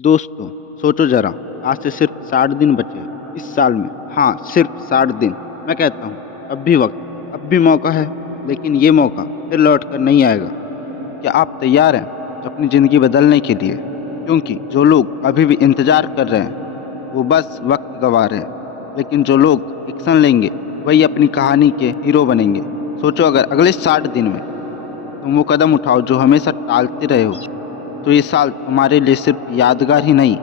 दोस्तों, सोचो ज़रा, आज से सिर्फ 60 दिन बचे हैं इस साल में। हाँ, सिर्फ 60 दिन। मैं कहता हूँ, अब भी वक्त, अब भी मौका है, लेकिन ये मौका फिर लौट कर नहीं आएगा। क्या आप तैयार हैं अपनी ज़िंदगी बदलने के लिए? क्योंकि जो लोग अभी भी इंतज़ार कर रहे हैं, वो बस वक्त गंवा रहे हैं। लेकिन जो लोग एक्शन लेंगे, वही अपनी कहानी के हीरो बनेंगे। सोचो, अगर अगले 60 दिन में तुम वो कदम उठाओ जो हमेशा टालते रहे हो, तो ये साल तुम्हारे लिए सिर्फ यादगार ही नहीं,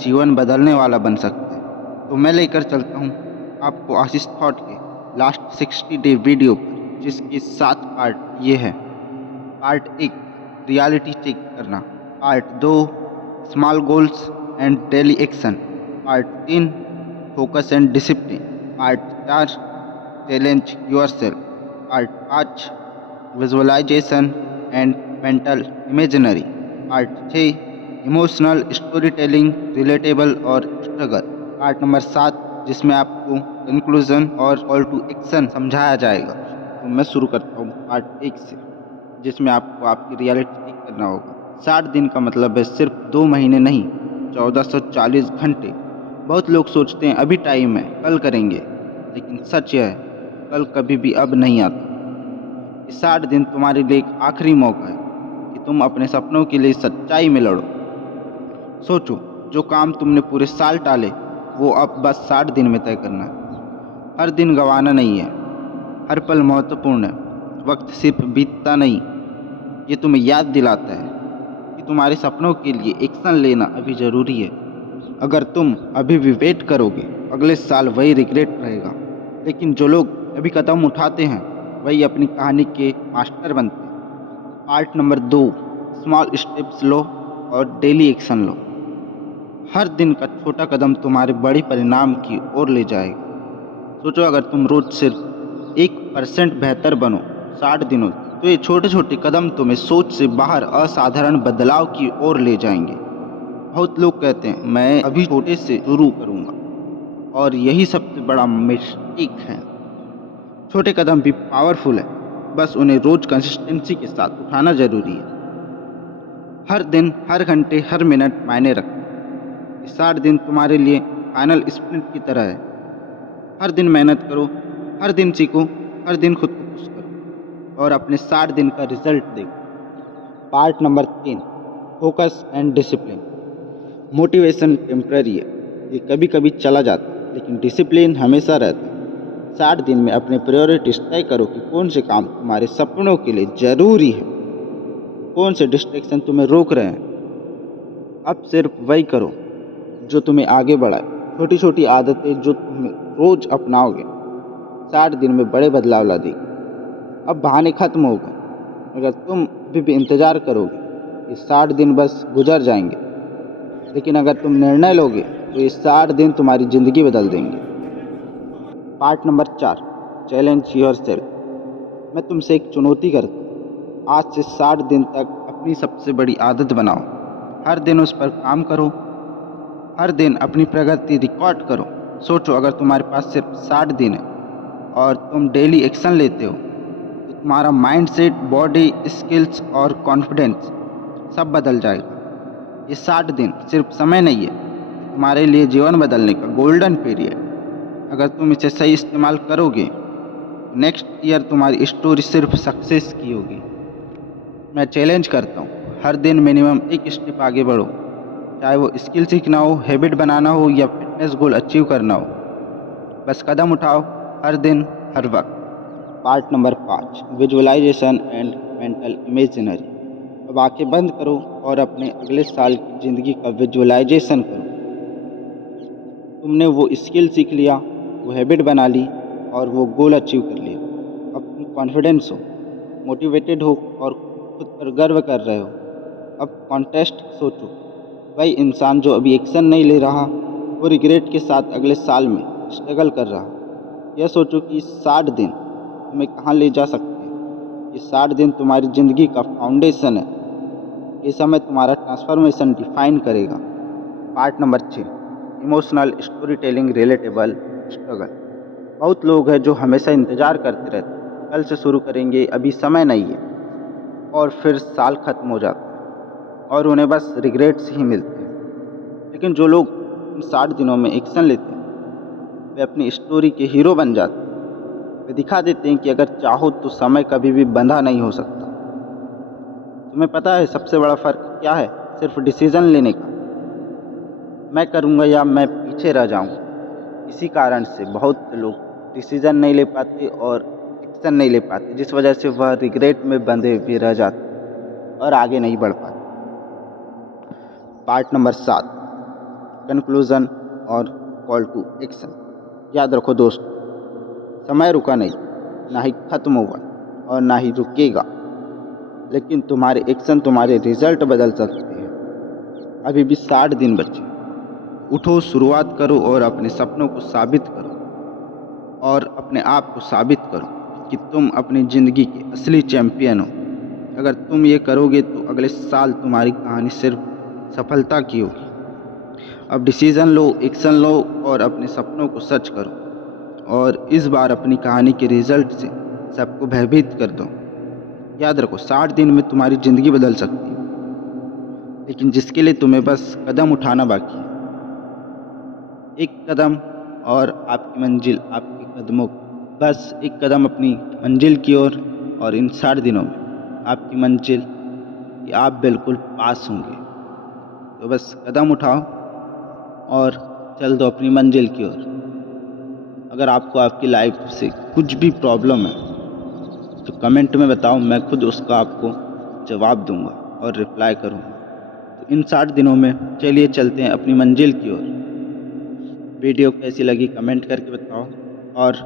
जीवन बदलने वाला बन सकता है। तो मैं लेकर चलता हूँ आपको आशीष थॉट के लास्ट 60 डे वीडियो पर, जिसके 7 पार्ट ये है। पार्ट 1, रियलिटी चेक करना। Part 2, small goals and daily action. Part 3, focus and discipline. Part 4, challenge yourself. Part 5, visualization and mental imaginary. Part 6, emotional story telling, relatable और struggle. Part number 7, जिसमें आपको conclusion और call to action समझाया जाएगा। तो मैं शुरू करता हूँ पार्ट 1 से, जिसमें आपको आपकी रियलिटी चेक करना होगा। 60 दिन का मतलब है सिर्फ 2 महीने नहीं, 1440 घंटे। बहुत लोग सोचते हैं अभी टाइम है, कल करेंगे, लेकिन सच यह है, कल कभी भी अब नहीं आता। ये 60 दिन तुम्हारे लिए एक आखिरी मौका है कि तुम अपने सपनों के लिए सच्चाई में लड़ो। सोचो, जो काम तुमने पूरे साल टाले, वो अब बस 60 दिन में तय करना है। हर दिन गंवाना नहीं है, हर पल महत्वपूर्ण है। वक्त सिर्फ बीतता नहीं, ये तुम्हें याद दिलाता है कि तुम्हारे सपनों के लिए एक्शन लेना अभी ज़रूरी है। अगर तुम अभी भी वेट करोगे, अगले साल वही रिग्रेट रहेगा। लेकिन जो लोग अभी कदम उठाते हैं, वही अपनी कहानी के मास्टर बनते हैं। पार्ट नंबर 2, स्मॉल स्टेप्स लो और डेली एक्शन लो। हर दिन का छोटा कदम तुम्हारे बड़े परिणाम की ओर ले जाएगा। सोचो, अगर तुम रोज सिर्फ 1% बेहतर बनो 60 दिनों तक, तो ये छोटे छोटे कदम तुम्हें सोच से बाहर असाधारण बदलाव की ओर ले जाएंगे। बहुत लोग कहते हैं मैं अभी छोटे से शुरू करूंगा, और यही सबसे बड़ा मिस्टेक है। छोटे कदम भी पावरफुल है, बस उन्हें रोज कंसिस्टेंसी के साथ उठाना जरूरी है। हर दिन, हर घंटे, हर मिनट मायने रखते हैं। ये 60 दिन तुम्हारे लिए फाइनल स्प्रिंट की तरह है। हर दिन मेहनत करो, हर दिन सीखो, हर दिन खुद को पुश करो, और अपने 60 दिन का रिजल्ट देखो। Part number 3, focus and discipline. Motivation temporary है, ये कभी कभी चला जाता है, लेकिन डिसिप्लिन हमेशा रहता है। 60 दिन में अपने प्रायोरिटीज तय करो कि कौन से काम तुम्हारे सपनों के लिए जरूरी है, कौन से डिस्ट्रैक्शन तुम्हें रोक रहे हैं। अब सिर्फ वही करो जो तुम्हें आगे बढ़ाए। छोटी छोटी आदतें जो तुम रोज अपनाओगे, 60 दिन में बड़े बदलाव ला देगी। अब बहाने खत्म हो गए। अगर तुम अभी भी इंतजार करोगे, ये 60 दिन बस गुजर जाएंगे। लेकिन अगर तुम निर्णय लोगे, तो ये 60 दिन तुम्हारी जिंदगी बदल देंगे। Part number 4, challenge your self. मैं तुमसे एक चुनौती करता हूँ। आज से 60 दिन तक अपनी सबसे बड़ी आदत बनाओ। हर दिन उस पर काम करो, हर दिन अपनी प्रगति रिकॉर्ड करो। सोचो, अगर तुम्हारे पास सिर्फ 60 दिन है और तुम डेली एक्शन लेते हो, तो तुम्हारा माइंडसेट, बॉडी, स्किल्स और कॉन्फिडेंस सब बदल जाएगा। ये 60 दिन सिर्फ समय नहीं है, ये तुम्हारे लिए जीवन बदलने का गोल्डन पीरियड। अगर तुम इसे सही इस्तेमाल करोगे, तो नेक्स्ट ईयर तुम्हारी स्टोरी सिर्फ सक्सेस की होगी। मैं चैलेंज करता हूँ, हर दिन मिनिमम एक स्टेप आगे बढ़ो। चाहे वो स्किल सीखना हो, हैबिट बनाना हो, या फिटनेस गोल अचीव करना हो, बस कदम उठाओ, हर दिन, हर वक्त। Part number 5, visualization and mental imaginary. अब आंखें बंद करो और अपने अगले साल की ज़िंदगी का विजुअलाइजेशन करो। तुमने वो स्किल सीख लिया, वो हैबिट बना ली, और वो गोल अचीव कर लिया। अब तुम कॉन्फिडेंस हो, मोटिवेटेड हो, और खुद पर गर्व कर रहे हो। अब कॉन्टेस्ट सोचो, वही इंसान जो अभी एक्शन नहीं ले रहा, वो रिग्रेट के साथ अगले साल में स्ट्रगल कर रहा। यह सोचो कि 60 दिन तुम्हें कहाँ ले जा सकते हैं। ये 60 दिन तुम्हारी ज़िंदगी का फाउंडेशन है। ये समय तुम्हारा ट्रांसफॉर्मेशन डिफाइन करेगा। Part number 6, emotional story telling, relatable struggle. बहुत लोग हैं जो हमेशा इंतज़ार करते रहते हैं, कल से शुरू करेंगे, अभी समय नहीं है, और फिर साल खत्म हो जाता है और उन्हें बस रिग्रेट्स ही मिलते हैं। लेकिन जो लोग इन 60 दिनों में एक्शन लेते हैं वे अपनी स्टोरी के हीरो बन जाते हैं। वे दिखा देते हैं कि अगर चाहो तो समय कभी भी बंधा नहीं हो सकता। तुम्हें पता है सबसे बड़ा फ़र्क क्या है? सिर्फ डिसीज़न लेने का। मैं करूँगा या मैं पीछे रह जाऊँगा। इसी कारण से बहुत से लोग डिसीज़न नहीं ले पाते और एक्शन नहीं ले पाते, जिस वजह से वह रिग्रेट में बंधे हुए रह जाते और आगे नहीं बढ़ पाते। पार्ट नंबर 7, कंक्लूज़न और कॉल टू एक्शन। याद रखो दोस्तों, समय रुका नहीं, ना ही खत्म हुआ और ना ही रुकेगा, लेकिन तुम्हारे एक्शन तुम्हारे रिजल्ट बदल सकते हैं। अभी भी 60 दिन बचे। उठो, शुरुआत करो और अपने सपनों को साबित करो और अपने आप को साबित करो कि तुम अपनी ज़िंदगी के असली चैंपियन हो। अगर तुम ये करोगे तो अगले साल तुम्हारी कहानी सिर्फ सफलता की होगी। अब डिसीज़न लो, एक्शन लो और अपने सपनों को सच करो और इस बार अपनी कहानी के रिजल्ट से सबको भयभीत कर दो। याद रखो, 60 दिन में तुम्हारी ज़िंदगी बदल सकती है, लेकिन जिसके लिए तुम्हें बस कदम उठाना बाकी है। एक कदम और आपकी मंजिल आपके कदमों, बस एक कदम अपनी मंजिल की ओर और इन 60 दिनों में आपकी मंजिल कि आप बिल्कुल पास होंगे। तो बस कदम उठाओ और चल दो अपनी मंजिल की ओर। अगर आपको आपकी लाइफ से कुछ भी प्रॉब्लम है तो कमेंट में बताओ, मैं खुद उसका आपको जवाब दूंगा और रिप्लाई करूंगा। तो इन 60 दिनों में चलिए चलते हैं अपनी मंजिल की ओर। वीडियो कैसी लगी कमेंट करके बताओ और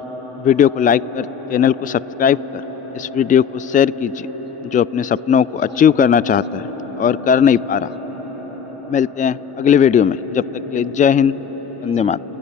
वीडियो को लाइक कर, चैनल को सब्सक्राइब कर, इस वीडियो को शेयर कीजिए जो अपने सपनों को अचीव करना चाहता है और कर नहीं पा रहा। मिलते हैं अगले वीडियो में, जब तक के लिए जय हिंद, वंदे मातरम।